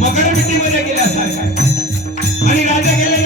मगरमितीमध्ये गेल्यासारखा आणि राजा गेल्या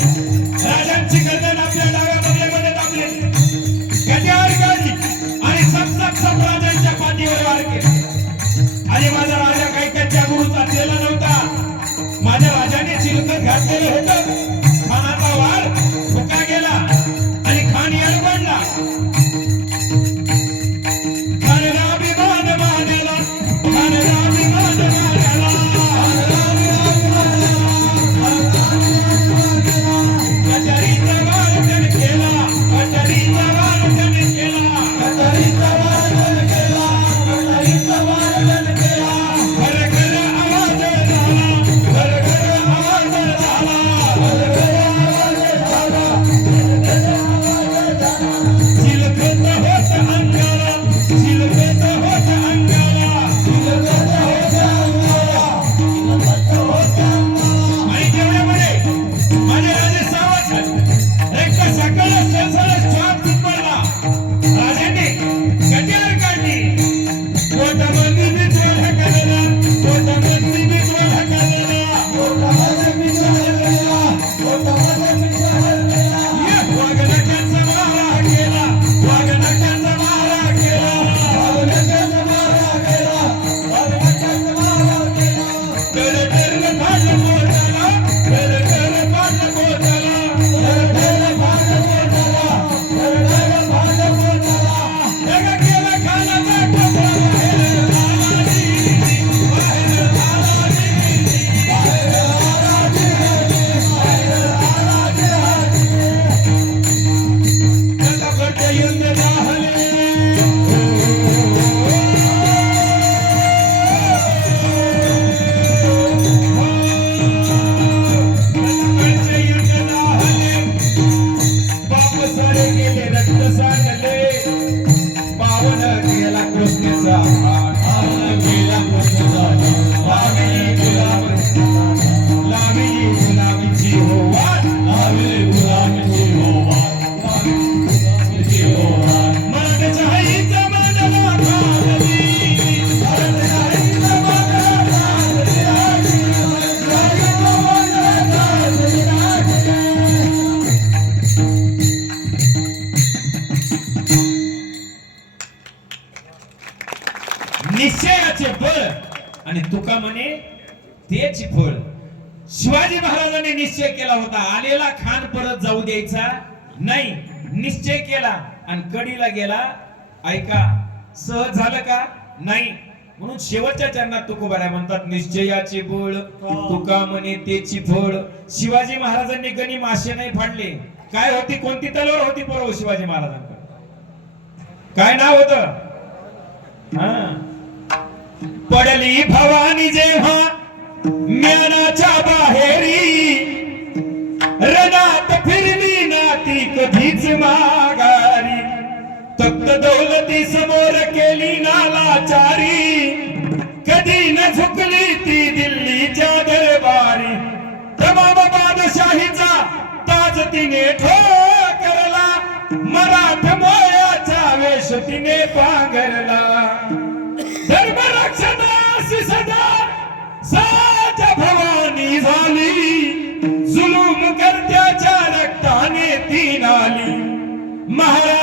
Yeah. निश्चयाचे फळ. आणि तुका म्हणे तेच फळ. शिवाजी महाराजांनी निश्चय केला होता आलेला खान परत जाऊ द्यायचा नाही. निश्चय केला आणि कडीला गेला ऐका सहज झालं का? नाही. म्हणून शेवटच्या चरणात तुकोबाऱ्या म्हणतात निश्चयाचे बळ तुका म्हणे तेची फळ. शिवाजी महाराजांनी गणी मासे नाही फाडले. काय होती? कोणती तलवार होती बरोबर हो शिवाजी महाराजांकडे? काय नाव होत? हा. पडली भवानी जेव्हा ज्ञानाच्या बाहेरी रणात फिरली ना ती कधीच माघारी. तक्त दौलती समोर केली नालाचारी. कधी न झुकली ती दिल्लीच्या दरबारी. तमाम बादशाहीचा ताज तिने ठोकरला. मराठ मोयाचा वेश तिने पांघरला. महाराष्ट्रावर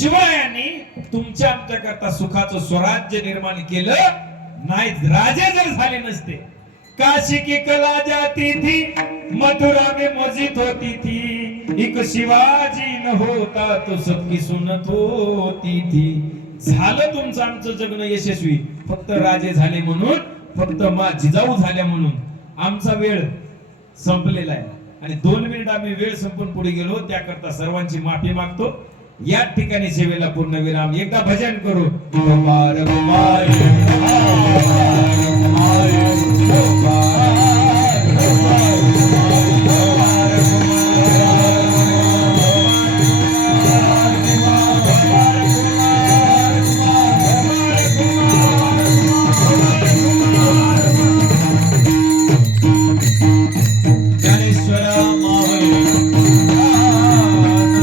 शिवरायांनी तुमच्या आमच्या करता सुखाचं स्वराज्य निर्माण केलं नाही राजे जर झाले नसते. काशी की कला जाती थी मथुरा में मस्जिद होती थी. एक शिवाजी न होता तो सबकी सुनत होती थी. झालं तुमचं आमचं जगणं यशस्वी. फक्त राजे झाले म्हणून फक्त मा जिजाऊ झाल्या म्हणून. आमचा वेळ संपलेला आहे. आणि दोन मिनिट आम्ही वेळ संपून पुढे गेलो त्याकरता सर्वांची माफी मागतो. या ठिकाणी सेवेला पूर्ण विराम. एकदा भजन करू.